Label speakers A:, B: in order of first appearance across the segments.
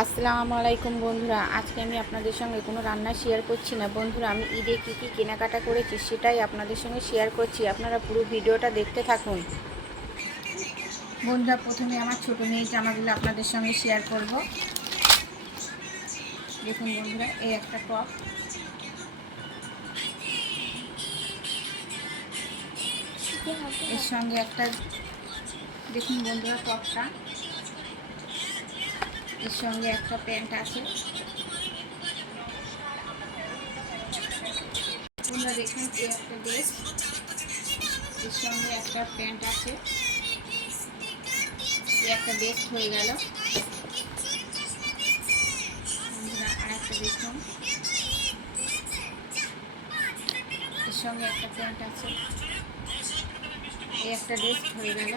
A: আসসালামু আলাইকুম বন্ধুরা, আজকে আমি আপনাদের সঙ্গে কোনো রান্না শেয়ার করছি না। বন্ধুরা, আমি ঈদে কী কী কেনাকাটা করেছি সেটাই আপনাদের সঙ্গে শেয়ার করছি। আপনারা পুরো ভিডিওটা দেখতে থাকুন। বন্ধুরা, প্রথমে আমার ছোটো মেয়ের জামাগুলো আপনাদের সঙ্গে শেয়ার করব। দেখুন বন্ধুরা, এই একটা টপ এর সঙ্গে একটা, দেখুন বন্ধুরা টপটা এর সঙ্গে একটা প্যান্ট আছে। তোমরা দেখুন এই একটা ড্রেস। এর সঙ্গে একটা প্যান্ট আছে। একটা বেস্ট হয়ে গেল। আর একটা দেখুন। এর সঙ্গে একটা প্যান্ট আছে। এই একটা ড্রেস হয়ে গেল।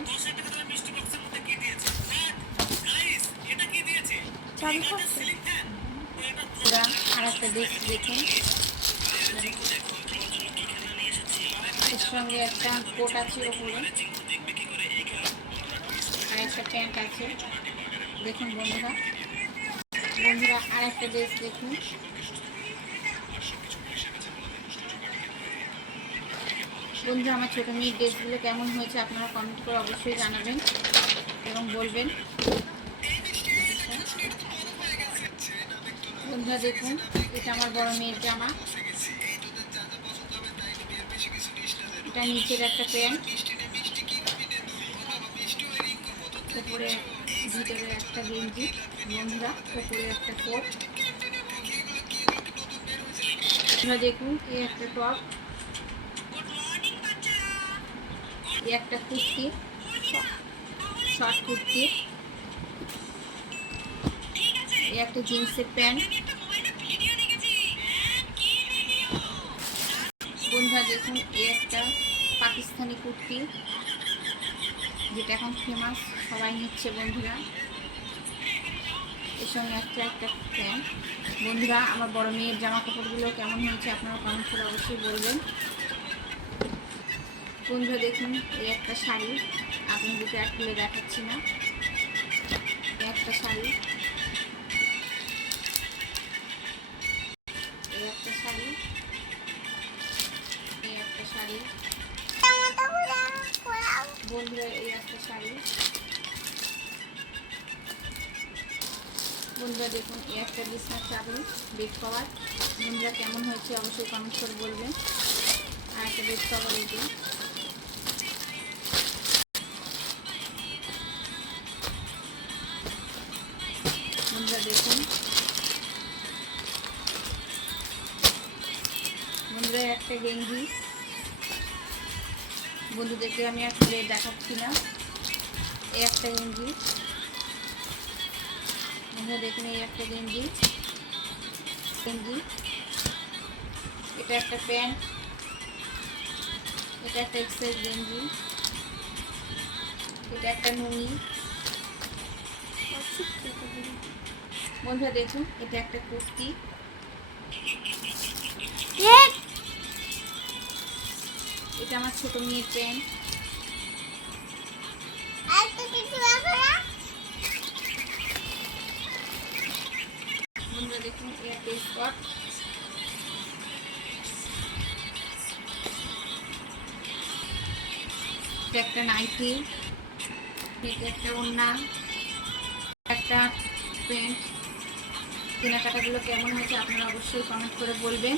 A: পুরা আর একটা ড্রেস দেখুন। এর সঙ্গে একটা কোট আছে ওপরে আর একটা প্যান্ট আছে দেখুন বন্ধুরা বন্ধুরা আর একটা ড্রেস দেখুন বন্ধুরা আমার ছোটো মেয়ের ড্রেসগুলো কেমন হয়েছে আপনারা কমেন্ট করে অবশ্যই জানাবেন এবং বলবেন বন্ধুরা দেখুন, এটা আমার বড় মেয়ের জামা। এটা নিচের একটা প্যান্ট। উপরে ভিতরে একটা গেঞ্জি, বন্ধুরা, উপরে একটা কোট। বন্ধুরা দেখুন, এই একটা টপ। এই একটা কুর্তি, শর্ট কুর্তি। এই একটা জিন্সের প্যান্ট। দেখুন এই একটা পাকিস্তানি কুর্তি, যেটা এখন ফেমাস সবাই নিচ্ছে বন্ধুরা। এর সঙ্গে একটা একটা প্যান্ট। বন্ধুরা, আমার বড় মেয়ের জামা কাপড়গুলো কেমন হয়েছে আপনারা কমেন্ট করে অবশ্যই বলবেন। বন্ধুরা, দেখুন এই একটা শাড়ি। আপনাদেরকে এক খুলে দেখাচ্ছি না। একটা শাড়ি। বন্ধুরা একটা শাড়ি। বন্ধুরা দেখুন, এই একটা বিছনার চাদর বেড কভার। বন্ধুরা কেমন হয়েছে অবশ্যই কমেন্ট করে বলবেন। আর একটা বেড কভার যে। বন্ধুরা দেখুন। বন্ধুরা, একটা গেঞ্জি। বন্ধুদেরকে আমি আর খুলে দেখাচ্ছি না। এই একটা গেঞ্জি। বন্ধুরা দেখুন, এই একটা গেঞ্জি। গেঞ্জি। এটা একটা প্যান্ট। এটা একটা এক্সেস গেঞ্জি। এটা একটা নুনি। বন্ধুরা দেখুন, এটা একটা কুর্তি। এটা আমার ছোট মেয়ের প্যান্ট। বন্ধুরা দেখুন এটা একটা নাইটি এটা একটা ওড়না একটা প্যান্ট। কেনাকাটাগুলো কেমন হয়েছে আপনারা অবশ্যই কমেন্ট করে বলবেন।